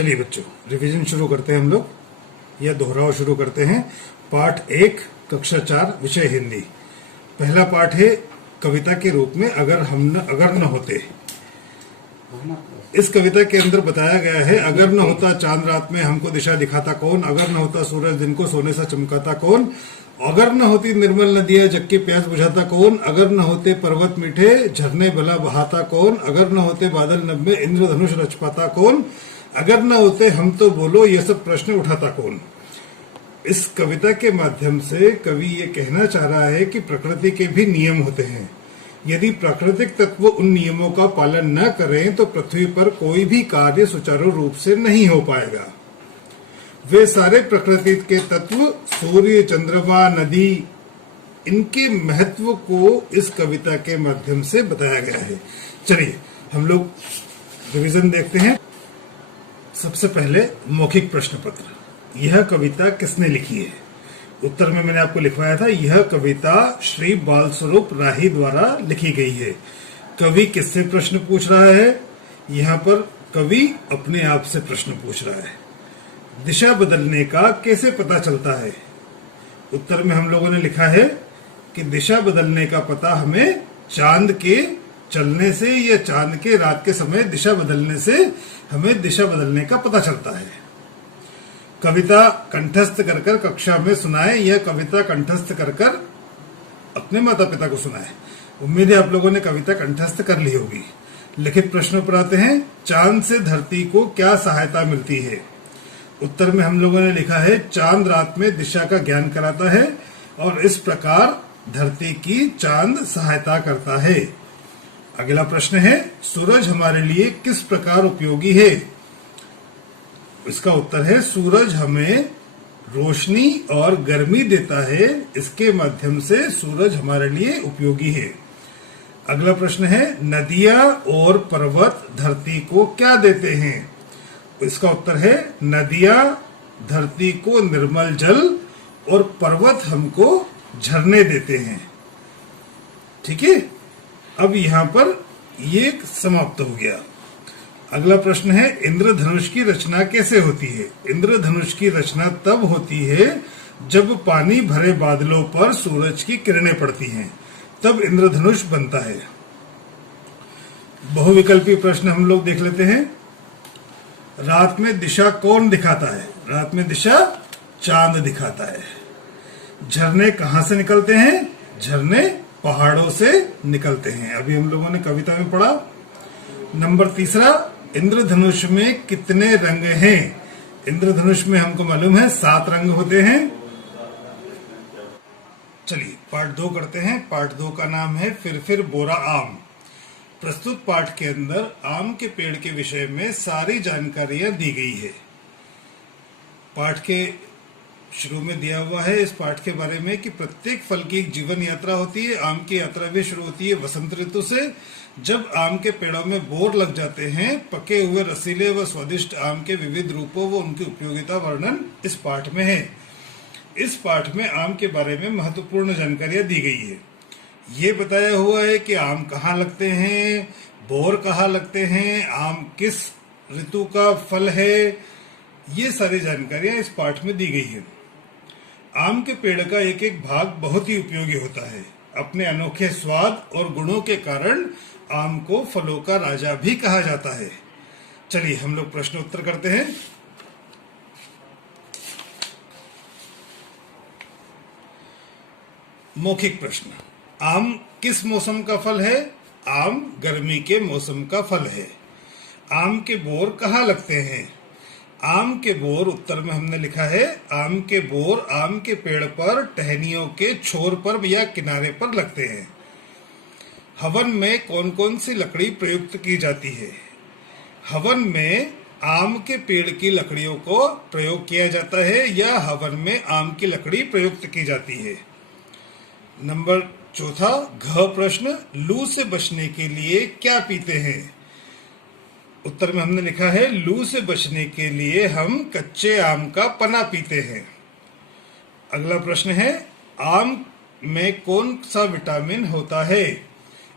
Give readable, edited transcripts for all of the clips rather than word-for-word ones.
चलिए बच्चों, रिवीजन शुरू करते हैं हम लोग या दोहराव शुरू करते हैं। पाठ 1 कक्षा 4 विषय हिंदी। पहला पाठ है कविता के रूप में अगर न होते। इस कविता के अंदर बताया गया है, अगर न होता चांद रात में हमको दिशा दिखाता कौन, अगर न होता सूरज दिन को सोने सा चमकाता कौन, अगर न होती निर्मल नदियां जग की प्यास बुझाता कौन, अगर न होते पर्वत मीठे झरने भला बहाता कौन, अगर न होते बादल नभ में इंद्रधनुष रच पाता कौन, अगर न होते हम तो बोलो ये सब प्रश्न उठाता कौन। इस कविता के माध्यम से कवि ये कहना चाह रहा है कि प्रकृति के भी नियम होते हैं। यदि प्राकृतिक तत्व उन नियमों का पालन न करें तो पृथ्वी पर कोई भी कार्य सुचारू रूप से नहीं हो पाएगा। वे सारे प्रकृति के तत्व सूर्य, चंद्रमा, नदी, इनके महत्व को इस कविता के माध्यम से बताया गया है। चलिए हम लोग रिवीजन देखते हैं। सबसे पहले मौखिक प्रश्न पत्र। यह कविता किसने लिखी है? उत्तर में मैंने आपको लिखवाया था, यह कविता श्री बाल स्वरूप राही द्वारा लिखी गई है। कवि किससे प्रश्न पूछ रहा है? यहाँ पर कवि अपने आप से प्रश्न पूछ रहा है। दिशा बदलने का कैसे पता चलता है? उत्तर में हम लोगों ने लिखा है कि दिशा बदलने का पता हमें चांद के चलने से या चांद के रात के समय दिशा बदलने से हमें दिशा बदलने का पता चलता है। कविता कंठस्थ कर कक्षा में सुनाए। यह कविता कंठस्थ कर अपने माता पिता को सुनाए। उम्मीद है आप लोगों ने कविता कंठस्थ कर ली होगी। लिखित प्रश्नों पर आते हैं। चांद से धरती को क्या सहायता मिलती है? उत्तर में हम लोगों ने लिखा है, चांद रात में दिशा का ज्ञान कराता है और इस प्रकार धरती की चांद सहायता करता है। अगला प्रश्न है, सूरज हमारे लिए किस प्रकार उपयोगी है? इसका उत्तर है, सूरज हमें रोशनी और गर्मी देता है, इसके माध्यम से सूरज हमारे लिए उपयोगी है। अगला प्रश्न है, नदियां और पर्वत धरती को क्या देते हैं? इसका उत्तर है, नदियां धरती को निर्मल जल और पर्वत हमको झरने देते हैं। ठीक है, अब यहाँ पर ये समाप्त हो गया। अगला प्रश्न है, इंद्रधनुष की रचना कैसे होती है? इंद्रधनुष की रचना तब होती है जब पानी भरे बादलों पर सूरज की किरणें पड़ती हैं, तब इंद्रधनुष बनता है। बहुविकल्पी प्रश्न हम लोग देख लेते हैं। रात में दिशा कौन दिखाता है? रात में दिशा चांद दिखाता है। झरने कहाँ से निकलते हैं? झरने पहाड़ों से निकलते हैं। अभी हम लोगों ने कविता में पढ़ा। नंबर 3, इंद्रधनुष में कितने रंग हैं? इंद्रधनुष में हमको मालूम है 7 रंग होते हैं। चलिए पार्ट 2 करते हैं। पार्ट 2 का नाम है फिर बोरा आम। प्रस्तुत पाठ के अंदर आम के पेड़ के विषय में सारी जानकारियां दी गई है। पाठ के शुरू में दिया हुआ है इस पाठ के बारे में कि प्रत्येक फल की एक जीवन यात्रा होती है। आम की यात्रा भी शुरू होती है वसंत ऋतु से, जब आम के पेड़ों में बोर लग जाते हैं। पके हुए रसीले व स्वादिष्ट आम के विविध रूपों व उनकी उपयोगिता वर्णन इस पाठ में है। इस पाठ में आम के बारे में महत्वपूर्ण जानकारियां दी गई है। ये बताया हुआ है कि आम कहाँ लगते हैं, बोर कहाँ लगते हैं, आम किस ऋतु का फल है। ये सारी जानकारियां इस पाठ में दी गई है। आम के पेड़ का एक एक भाग बहुत ही उपयोगी होता है। अपने अनोखे स्वाद और गुणों के कारण आम को फलों का राजा भी कहा जाता है। चलिए हम लोग प्रश्न उत्तर करते हैं। मौखिक प्रश्न। आम किस मौसम का फल है? आम गर्मी के मौसम का फल है। आम के बोर कहाँ लगते हैं? आम के बोर, उत्तर में हमने लिखा है, आम के बोर आम के पेड़ पर टहनियों के छोर पर या किनारे पर लगते हैं। हवन में कौन कौन सी लकड़ी प्रयुक्त की जाती है? हवन में आम के पेड़ की लकड़ियों को प्रयोग किया जाता है या हवन में आम की लकड़ी प्रयुक्त की जाती है। नंबर 4 घ प्रश्न, लू से बचने के लिए क्या पीते हैं? उत्तर में हमने लिखा है, लू से बचने के लिए हम कच्चे आम का पना पीते हैं। अगला प्रश्न है, आम में कौन सा विटामिन होता है?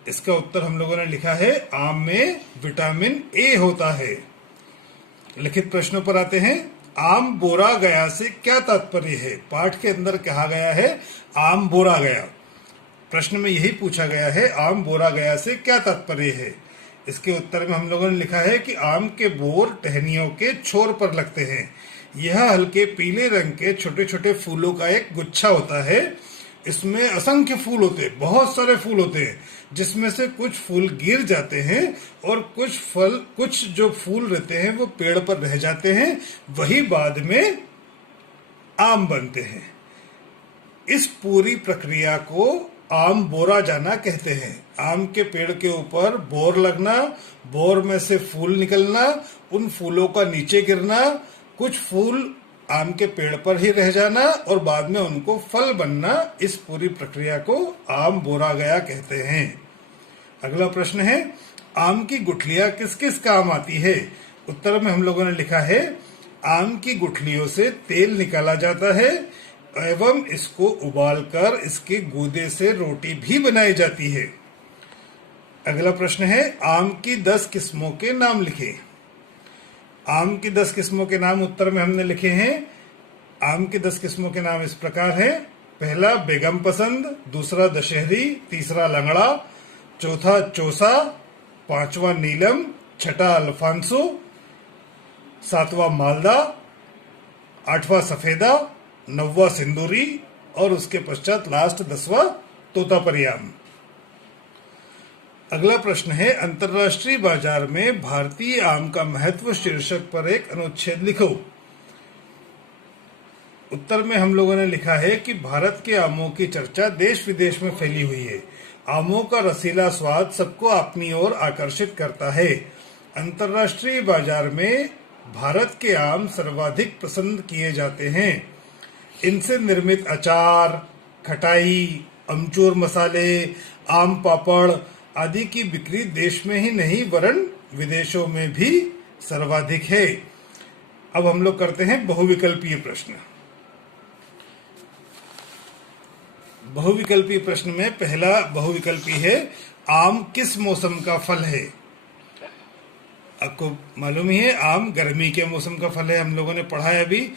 इसका उत्तर हम लोगों ने लिखा है, आम में विटामिन ए होता है। लिखित प्रश्नों पर आते हैं। आम बोरा गया से क्या तात्पर्य है? पाठ के अंदर कहा गया है आम बोरा गया। प्रश्न में यही पूछा गया है आम बोरा गया से क्या तात्पर्य है। इसके उत्तर में हम लोगों ने लिखा है कि आम के बोर टहनियों के छोर पर लगते हैं। यह हल्के पीले रंग के छोटे छोटे फूलों का एक गुच्छा होता है। इसमें असंख्य फूल होते हैं, बहुत सारे फूल होते हैं, जिसमें से कुछ फूल गिर जाते हैं और कुछ जो फूल रहते हैं वो पेड़ पर रह जाते हैं, वही बाद में आम बनते हैं। इस पूरी प्रक्रिया को आम बोरा जाना कहते हैं। आम के पेड़ के ऊपर बोर लगना, बोर में से फूल निकलना, उन फूलों का नीचे गिरना, कुछ फूल आम के पेड़ पर ही रह जाना और बाद में उनको फल बनना, इस पूरी प्रक्रिया को आम बोरा गया कहते हैं। अगला प्रश्न है आम की गुठलियां किस किस काम आती है? उत्तर में हम लोगों ने लिखा है आम की गुठलियों से तेल निकाला जाता है एवं इसको उबालकर इसके गूदे से रोटी भी बनाई जाती है। अगला प्रश्न है आम की 10 किस्मों के नाम लिखें। आम की 10 किस्मों के नाम उत्तर में हमने लिखे हैं। आम की 10 किस्मों के नाम इस प्रकार हैं। पहला बेगम पसंद, दूसरा दशहरी, तीसरा लंगड़ा, चौथा चौसा, पांचवा नीलम, छठा अल्फांसो, सातवां मालदा, आठवां सफेदा, नौवां सिंदूरी और उसके पश्चात लास्ट 10वां तोतापरियाम। अगला प्रश्न है अंतर्राष्ट्रीय बाजार में भारतीय आम का महत्व शीर्षक पर एक अनुच्छेद लिखो। उत्तर में हम लोगों ने लिखा है कि भारत के आमों की चर्चा देश विदेश में फैली हुई है। आमों का रसीला स्वाद सबको अपनी ओर आकर्षित करता है। अंतर्राष्ट्रीय बाजार में भारत के आम सर्वाधिक पसंद किए जाते हैं। इनसे निर्मित अचार, खटाई, अमचूर मसाले, आम पापड़ आदि की बिक्री देश में ही नहीं वरन विदेशों में भी सर्वाधिक है। अब हम लोग करते हैं बहुविकल्पीय प्रश्न। बहुविकल्पीय प्रश्न में पहला बहुविकल्पी है आम किस मौसम का फल है? आपको मालूम ही है आम गर्मी के मौसम का फल है। हम लोगों ने पढ़ा है अभी।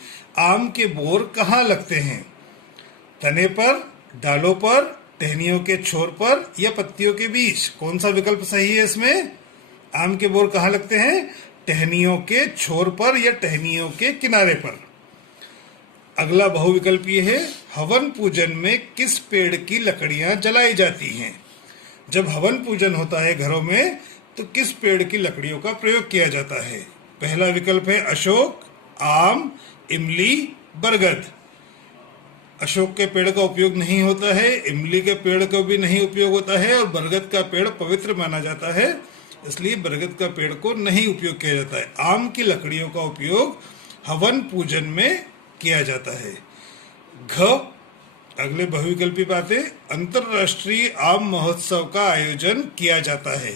आम के बोर कहाँ लगते हैं? तने पर, डालों पर, टहनियों के छोर पर या पत्तियों के बीच? कौन सा विकल्प सही है इसमें? आम के बोर कहाँ लगते हैं? टहनियों के छोर पर या टहनियों के किनारे पर। अगला बहुविकल्पीय है हवन पूजन में किस पेड़ की लकड़ियां जलाई जाती हैं? जब हवन पूजन होता है घरों में तो किस पेड़ की लकड़ियों का प्रयोग किया जाता है? पहला विकल्प है अशोक, आम, इमली, बरगद। अशोक के पेड़ का उपयोग नहीं होता है, इमली के पेड़ का भी नहीं उपयोग होता है और बरगद का पेड़ पवित्र माना जाता है, इसलिए बरगद का पेड़ को नहीं उपयोग किया जाता है। आम की लकड़ियों का उपयोग हवन पूजन में किया जाता है। घ अगले बहुविकल्पी बातें अंतरराष्ट्रीय आम महोत्सव का आयोजन किया जाता है।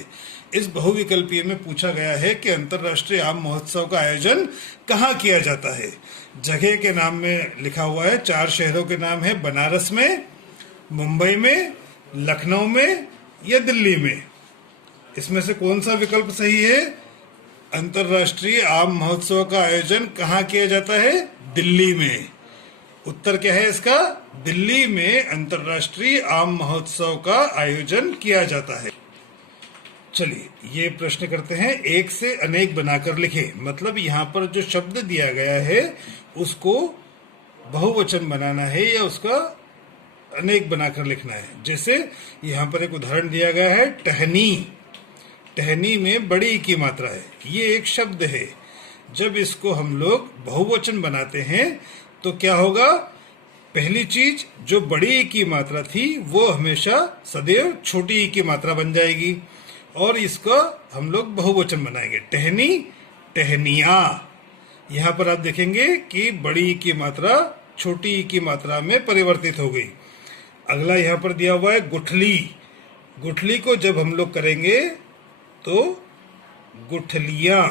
इस बहुविकल्पीय में पूछा गया है कि अंतरराष्ट्रीय आम महोत्सव का आयोजन कहाँ किया जाता है। जगह के नाम में लिखा हुआ है, 4 शहरों के नाम है बनारस में, मुंबई में, लखनऊ में या दिल्ली में। इसमें से कौन सा विकल्प सही है? अंतरराष्ट्रीय आम महोत्सव का आयोजन कहाँ किया जाता है? दिल्ली में। उत्तर क्या है इसका? दिल्ली में अंतरराष्ट्रीय आम महोत्सव का आयोजन किया जाता है। चलिए ये प्रश्न करते हैं, एक से अनेक बनाकर लिखें। मतलब यहाँ पर जो शब्द दिया गया है उसको बहुवचन बनाना है या उसका अनेक बनाकर लिखना है। जैसे यहाँ पर एक उदाहरण दिया गया है टहनी। टहनी में बड़ी की मात्रा है, ये एक शब्द है। जब इसको हम लोग बहुवचन बनाते हैं तो क्या होगा? पहली चीज, जो बड़ी की मात्रा थी वो हमेशा सदैव छोटी की मात्रा बन जाएगी और इसका हम लोग बहुवचन बनाएंगे। टहनी, टहनिया। यहाँ पर आप देखेंगे कि बड़ी की मात्रा छोटी की मात्रा में परिवर्तित हो गई। अगला यहाँ पर दिया हुआ है गुठली। गुठली को जब हम लोग करेंगे तो गुठलियां।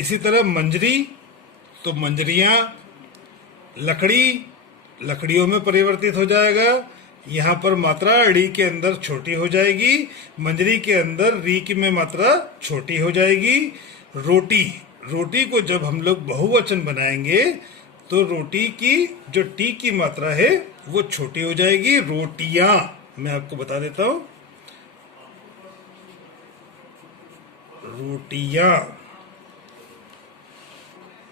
इसी तरह मंजरी तो मंजरियां। लकड़ी, लकड़ियों में परिवर्तित हो जाएगा। यहाँ पर मात्रा ड़ी के अंदर छोटी हो जाएगी, मंजरी के अंदर री की में मात्रा छोटी हो जाएगी। रोटी, रोटी को जब हम लोग बहुवचन बनाएंगे तो रोटी की जो टी की मात्रा है वो छोटी हो जाएगी। रोटियां, मैं आपको बता देता हूं, रोटियां।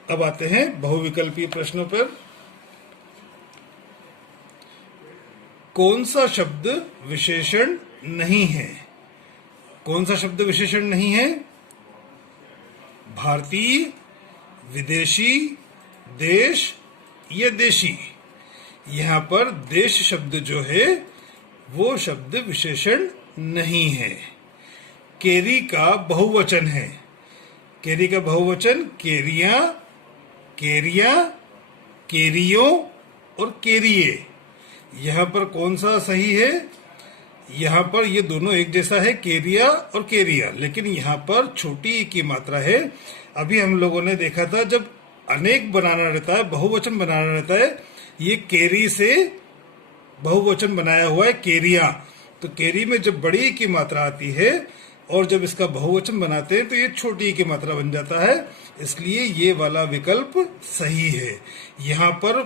अब आते हैं बहुविकल्पीय प्रश्नों पर। कौन सा शब्द विशेषण नहीं है? कौन सा शब्द विशेषण नहीं है? भारतीय, विदेशी, देश या देशी। यहां पर देश शब्द जो है वो शब्द विशेषण नहीं है। केरी का बहुवचन है। केरी का बहुवचन केरियां, केरिया, केरियों और केरिए। यहां पर कौन सा सही है? यहां पर ये दोनों एक जैसा है, केरिया और केरिया, लेकिन यहां पर छोटी ई की मात्रा है। अभी हम लोगों ने देखा था जब अनेक बनाना रहता है, बहुवचन बनाना रहता है, ये केरी से बहुवचन बनाया हुआ है केरिया। तो केरी में जब बड़ी ई की मात्रा आती है और जब इसका बहुवचन बनाते हैं तो ये छोटी ई की मात्रा बन जाता है, इसलिए ये वाला विकल्प सही है। यहाँ पर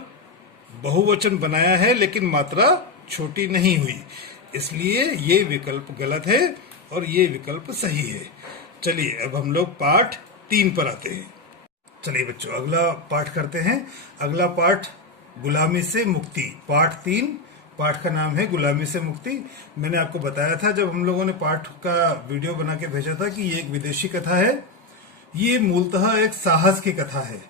बहुवचन बनाया है लेकिन मात्रा छोटी नहीं हुई, इसलिए ये विकल्प गलत है और ये विकल्प सही है। चलिए अब हम लोग पाठ 3 पर आते हैं। चलिए बच्चों अगला पाठ करते हैं। अगला पाठ गुलामी से मुक्ति, पाठ 3। पाठ का नाम है गुलामी से मुक्ति। मैंने आपको बताया था जब हम लोगों ने पाठ का वीडियो बना के भेजा था कि ये एक विदेशी कथा है। ये मूलतः एक साहस की कथा है।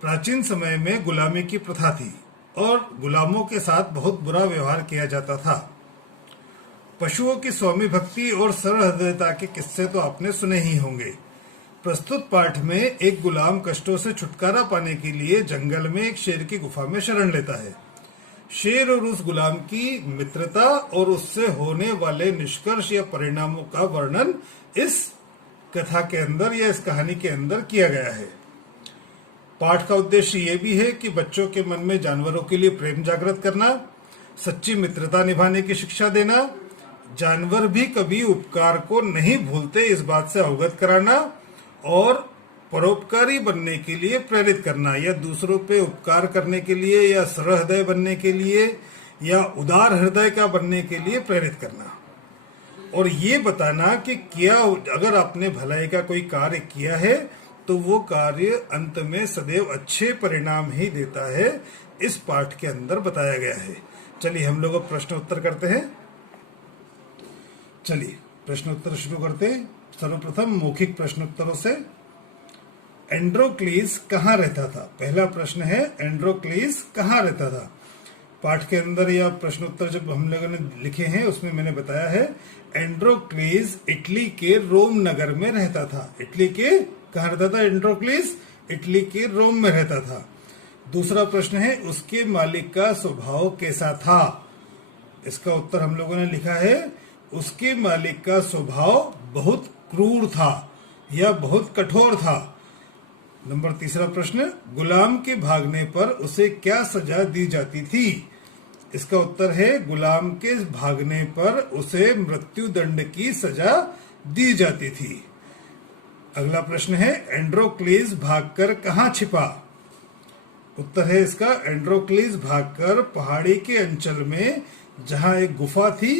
प्राचीन समय में गुलामी की प्रथा थी और गुलामों के साथ बहुत बुरा व्यवहार किया जाता था। पशुओं की स्वामी भक्ति और सरल हृदयता के किस्से तो आपने सुने ही होंगे। प्रस्तुत पाठ में एक गुलाम कष्टों से छुटकारा पाने के लिए जंगल में एक शेर की गुफा में शरण लेता है। शेर और उस गुलाम की मित्रता और उससे होने वाले निष्कर्ष या परिणामों का वर्णन इस कथा के अंदर या इस कहानी के अंदर किया गया है। पाठ का उद्देश्य ये भी है कि बच्चों के मन में जानवरों के लिए प्रेम जागृत करना, सच्ची मित्रता निभाने की शिक्षा देना, जानवर भी कभी उपकार को नहीं भूलते इस बात से अवगत कराना और परोपकारी बनने के लिए प्रेरित करना, या दूसरों पे उपकार करने के लिए या सरल हृदय बनने के लिए या उदार हृदय का बनने के लिए प्रेरित करना, और ये बताना कि क्या अगर आपने भलाई का कोई कार्य किया है तो वो कार्य अंत में सदैव अच्छे परिणाम ही देता है, इस पाठ के अंदर बताया गया है। चलिए हम लोग अब प्रश्न उत्तर करते हैं। चलिए प्रश्न उत्तर शुरू करते हैं। सर्वप्रथम मौखिक प्रश्नोत्तरों से। एंड्रोक्लीस कहाँ रहता था? पहला प्रश्न है एंड्रोक्लीस कहाँ रहता था? पाठ के अंदर या प्रश्नोत्तर जब हम लोगों ने लिखे हैं उसमें मैंने बताया है एंड्रोक्लीस इटली के रोम नगर में रहता था। इटली के कहाँ रहता था? एंड्रोक्लीस इटली के रोम में रहता था। दूसरा प्रश्न है उसके मालिक का स्वभाव कैसा था? इसका उत्तर हम लोगों ने लिखा है उसके मालिक का स्वभाव बहुत क्रूर था या बहुत कठोर था। नंबर तीसरा प्रश्न गुलाम के भागने पर उसे क्या सजा दी जाती थी? इसका उत्तर है गुलाम के भागने पर उसे मृत्यु दंड की सजा दी जाती थी। अगला प्रश्न है एंड्रोक्लीस भागकर कहाँ छिपा? उत्तर है इसका एंड्रोक्लीस भागकर पहाड़ी के अंचल में जहां एक गुफा थी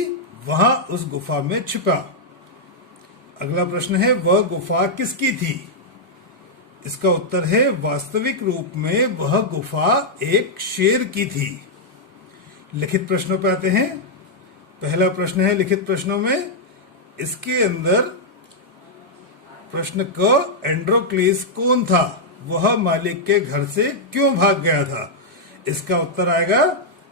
वहां उस गुफा में छिपा। अगला प्रश्न है वह गुफा किसकी थी? इसका उत्तर है वास्तविक रूप में वह गुफा एक शेर की थी। लिखित प्रश्नों पे आते हैं। पहला प्रश्न है लिखित प्रश्नों में, इसके अंदर प्रश्न क एंड्रोक्लीस कौन था? वह मालिक के घर से क्यों भाग गया था? इसका उत्तर आएगा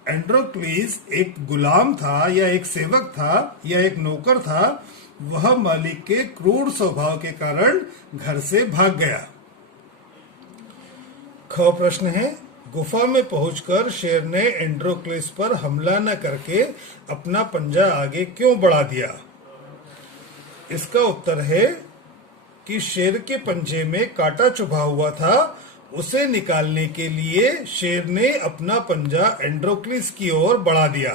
एंड्रोक्लीस एक गुलाम था या एक सेवक था या एक नौकर था, वह मालिक के क्रूर स्वभाव के कारण घर से भाग गया। ख प्रश्न है गुफा में पहुंचकर शेर ने एंड्रोक्लीस पर हमला न करके अपना पंजा आगे क्यों बढ़ा दिया? इसका उत्तर है कि शेर के पंजे में कांटा चुभा हुआ था, उसे निकालने के लिए शेर ने अपना पंजा एंड्रोक्लीस की ओर बढ़ा दिया।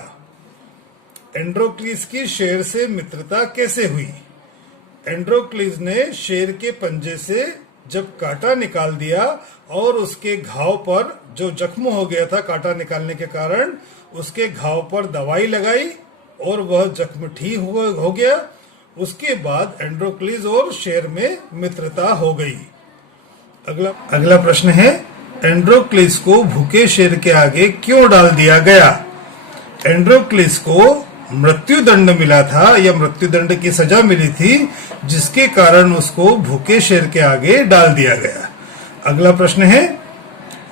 एंड्रोक्लीज की शेर से मित्रता कैसे हुई? एंड्रोक्लीज ने शेर के पंजे से जब कांटा निकाल दिया और उसके घाव पर, जो जख्म हो गया था कांटा निकालने के कारण, उसके घाव पर दवाई लगाई और वह जख्म ठीक हो गया। उसके बाद एंड्रोक्लीज और शेर में मित्रता हो गई। अगला प्रश्न है, एंड्रोक्लीज को भूखे शेर के आगे क्यों डाल दिया गया? एंड्रोक्लीज को मृत्युदंड मिला था या मृत्युदंड की सजा मिली थी, जिसके कारण उसको भूखे शेर के आगे डाल दिया गया। अगला प्रश्न है,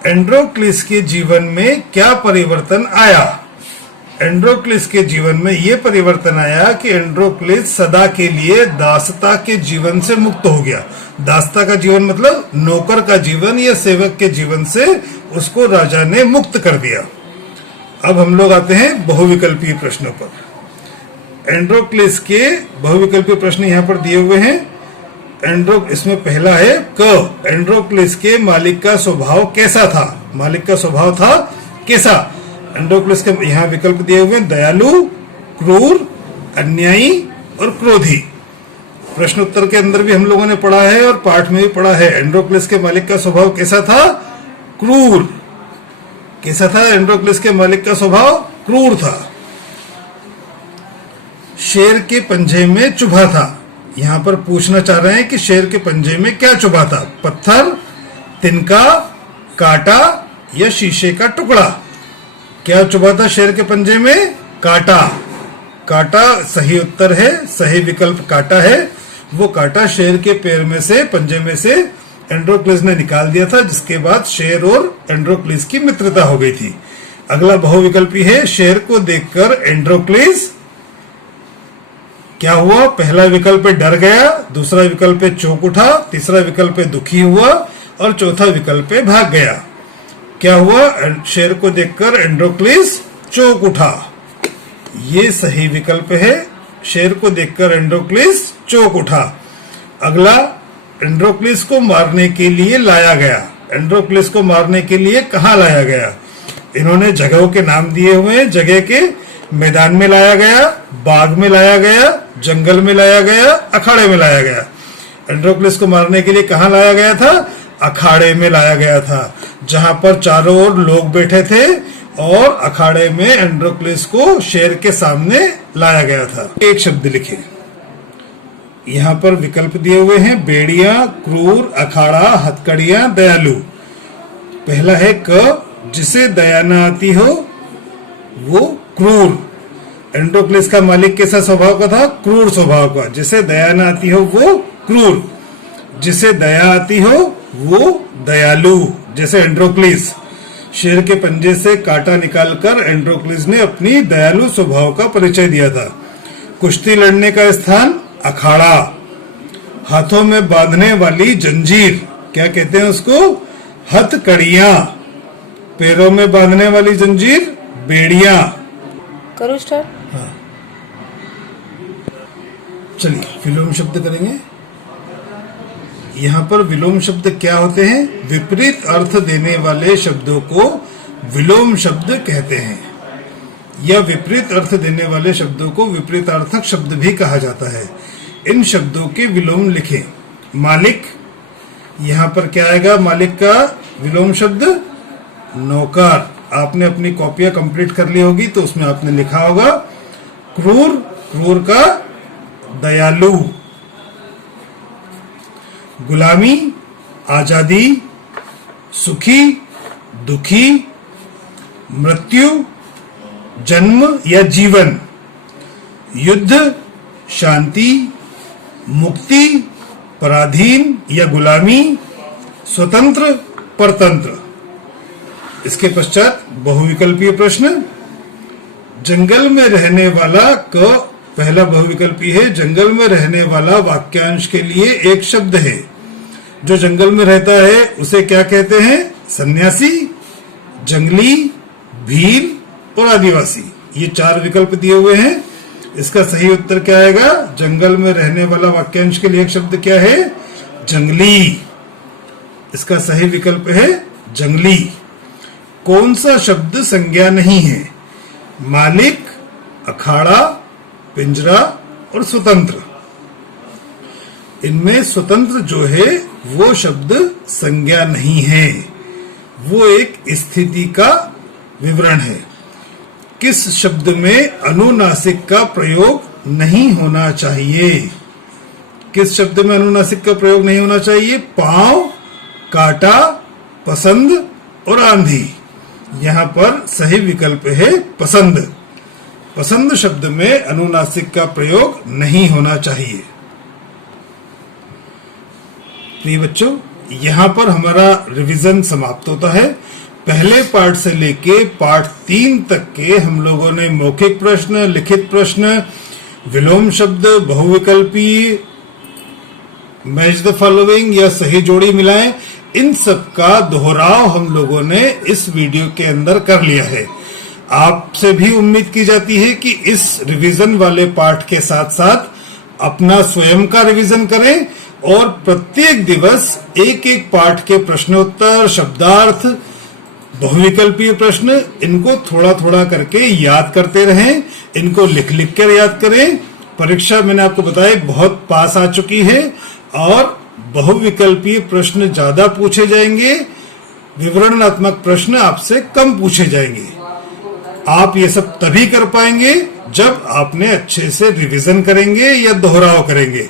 एंड्रोक्लीज के जीवन में क्या परिवर्तन आया? एंड्रोक्लीज के जीवन में यह परिवर्तन आया कि एंड्रोक्लीज सदा के लिए दासता के जीवन से मुक्त हो गया। दासता का जीवन मतलब नौकर का जीवन या सेवक के जीवन से उसको राजा ने मुक्त कर दिया। अब हम लोग आते हैं बहुविकल्पीय प्रश्नों पर। एंड्रोक्लीज के बहुविकल्पीय प्रश्न यहाँ पर दिए हुए हैं। इसमें पहला है क, एंड्रोक्लीज के मालिक का स्वभाव कैसा था? मालिक का स्वभाव था कैसा? एंड्रोक्लीज के यहाँ विकल्प दिए हुए हैं, दयालु, क्रूर, अन्यायी और क्रोधी। प्रश्न उत्तर के अंदर भी हम लोगों ने पढ़ा है और पाठ में भी पढ़ा है। एंड्रोक्लीज के मालिक का स्वभाव कैसा था? क्रूर। कैसा था एंड्रोक्लीज के मालिक का स्वभाव? क्रूर था। शेर के पंजे में चुभा था। यहाँ पर पूछना चाह रहे हैं कि शेर के पंजे में क्या चुभा था? पत्थर, तिनका, कांटा या शीशे का टुकड़ा? क्या चुभा था शेर के पंजे में? कांटा। कांटा सही उत्तर है, सही विकल्प कांटा है। वो कांटा शेर के पैर में से, पंजे में से एंड्रोक्लीज ने निकाल दिया था, जिसके बाद शेर और एंड्रोक्लीज की मित्रता हो गई थी। अगला बहुविकल्पी है, शेर को देखकर एंड्रोक्लीज क्या हुआ? पहला विकल्प पे डर गया, दूसरा विकल्प पे चौंक उठा, तीसरा विकल्प पे दुखी हुआ और चौथा विकल्प पे भाग गया। क्या हुआ? शेर को देखकर एंड्रोक्लीज चौंक उठा। ये सही विकल्प है, शेर को देखकर एंड्रोक्लीज चौंक उठा। अगला, एंड्रोक्लीज को मारने के लिए लाया गया। एंड्रोक्लीज को मारने के लिए कहाँ लाया गया? इन्होंने जगहों के नाम दिए हुए हैं। जगह के मैदान में लाया गया, बाग में लाया गया, जंगल में लाया गया, अखाड़े में लाया गया। एंड्रोक्लीज को मारने के लिए कहाँ लाया गया था? अखाड़े में लाया गया था, जहां पर चारों ओर लोग बैठे थे और अखाड़े में एंड्रोक्लीज को शेर के सामने लाया गया था। एक शब्द लिखे। यहाँ पर विकल्प दिए हुए हैं, बेड़िया, क्रूर, अखाड़ा, हथकड़ियां, दयालु। पहला है क, जिसे दया न आती हो वो क्रूर। एंड्रोक्लीज का मालिक कैसा स्वभाव का था? क्रूर स्वभाव का। जिसे दया न आती हो वो क्रूर, जिसे दया आती हो वो दयालु, जैसे एंड्रोक्लीज। शेर के पंजे से कांटा निकालकर एंड्रोक्लीज ने अपनी दयालु स्वभाव का परिचय दिया था। कुश्ती लड़ने का स्थान अखाड़ा। हाथों में बांधने वाली जंजीर क्या कहते हैं उसको? हथकड़ियां। पैरों में बांधने वाली जंजीर बेड़ियां। करो स्टार्ट। हाँ, चलिए विलोम शब्द करेंगे। यहाँ पर विलोम शब्द क्या होते हैं? विपरीत अर्थ देने वाले शब्दों को विलोम शब्द कहते हैं, या विपरीत अर्थ देने वाले शब्दों को विपरीतार्थक शब्द भी कहा जाता है। इन शब्दों के विलोम लिखें। मालिक, यहाँ पर क्या आएगा? मालिक का विलोम शब्द नौकर। आपने अपनी कॉपियां कंप्लीट कर ली होगी तो उसमें आपने लिखा होगा। क्रूर, क्रूर का दयालु। गुलामी, आजादी। सुखी, दुखी। मृत्यु, जन्म या जीवन। युद्ध, शांति। मुक्ति, पराधीन या गुलामी। स्वतंत्र, परतंत्र। इसके पश्चात बहुविकल्पीय प्रश्न। जंगल में रहने वाला क, पहला बहुविकल्पी है। जंगल में रहने वाला वाक्यांश के लिए एक शब्द है। जो जंगल में रहता है उसे क्या कहते हैं? सन्यासी, जंगली, भील और आदिवासी। ये चार विकल्प दिए हुए हैं। इसका सही उत्तर क्या आएगा? जंगल में रहने वाला वाक्यांश के लिए एक शब्द क्या है? जंगली। इसका सही विकल्प है जंगली। कौन सा शब्द संज्ञा नहीं है? मालिक, अखाड़ा, पिंजरा और स्वतंत्र। इनमें स्वतंत्र जो है वो शब्द संज्ञा नहीं है, वो एक स्थिति का विवरण है। किस शब्द में अनुनासिक का प्रयोग नहीं होना चाहिए? किस शब्द में अनुनासिक का प्रयोग नहीं होना चाहिए? पांव, काटा, पसंद और आंधी। यहां पर सही विकल्प है पसंद। पसंद शब्द में अनुनासिक का प्रयोग नहीं होना चाहिए। प्रिय बच्चों, यहाँ पर हमारा रिवीजन समाप्त होता है। पहले पार्ट से लेके पार्ट 3 तक के हम लोगों ने मौखिक प्रश्न, लिखित प्रश्न, विलोम शब्द, बहुविकल्पी, मैच द फॉलोइंग या सही जोड़ी मिलाएं, इन सब का दोहराव हम लोगों ने इस वीडियो के अंदर कर लिया है। आपसे भी उम्मीद की जाती है कि इस रिवीजन वाले पार्ट के साथ साथ अपना स्वयं का रिवीजन करें और प्रत्येक दिवस एक एक पाठ के प्रश्नोत्तर, शब्दार्थ, बहुविकल्पीय प्रश्न, इनको थोड़ा थोड़ा करके याद करते रहें। इनको लिख लिख कर याद करें। परीक्षा मैंने आपको बताया बहुत पास आ चुकी है और बहुविकल्पीय प्रश्न ज्यादा पूछे जाएंगे, विवरणात्मक प्रश्न आपसे कम पूछे जाएंगे। आप ये सब तभी कर पाएंगे जब आपने अच्छे से रिवीजन करेंगे या दोहराव करेंगे।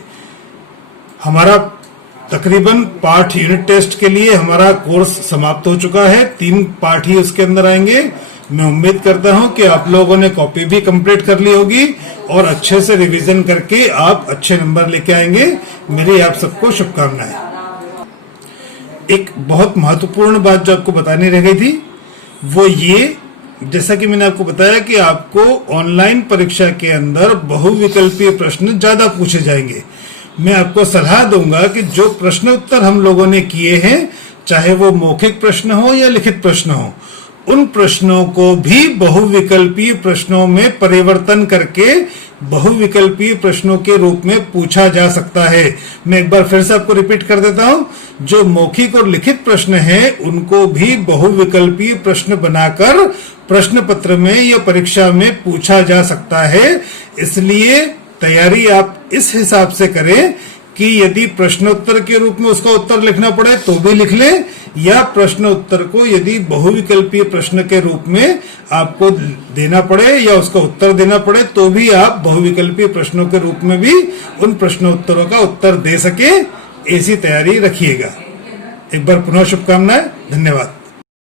हमारा तकरीबन पाठ यूनिट टेस्ट के लिए हमारा कोर्स समाप्त हो चुका है। 3 पाठ ही उसके अंदर आएंगे। मैं उम्मीद करता हूं कि आप लोगों ने कॉपी भी कंप्लीट कर ली होगी और अच्छे से रिवीजन करके आप अच्छे नंबर लेके आएंगे। मेरी आप सबको शुभकामनाएं। एक बहुत महत्वपूर्ण बात जो आपको बतानी रह गई थी वो ये, जैसा कि मैंने आपको बताया कि आपको ऑनलाइन परीक्षा के अंदर बहुविकल्पीय प्रश्न ज्यादा पूछे जाएंगे। मैं आपको सलाह दूंगा कि जो प्रश्न उत्तर हम लोगों ने किए हैं, चाहे वो मौखिक प्रश्न हो या लिखित प्रश्न हो, उन प्रश्नों को भी बहुविकल्पीय प्रश्नों में परिवर्तन करके बहुविकल्पीय प्रश्नों के रूप में पूछा जा सकता है। मैं एक बार फिर से आपको रिपीट कर देता हूं, जो मौखिक और लिखित प्रश्न हैं उनको भी बहुविकल्पीय प्रश्न बनाकर प्रश्न पत्र में या परीक्षा में पूछा जा सकता है। इसलिए तैयारी आप इस हिसाब से करें कि यदि प्रश्नोत्तर के रूप में उसका उत्तर लिखना पड़े तो भी लिख लें, या प्रश्न उत्तर को यदि बहुविकल्पीय प्रश्न के रूप में आपको देना पड़े या उसका उत्तर देना पड़े तो भी आप बहुविकल्पीय प्रश्नों के रूप में भी उन प्रश्नोत्तरों का उत्तर दे सके, ऐसी तैयारी रखिएगा। एक बार पुनः शुभकामनाएं। धन्यवाद।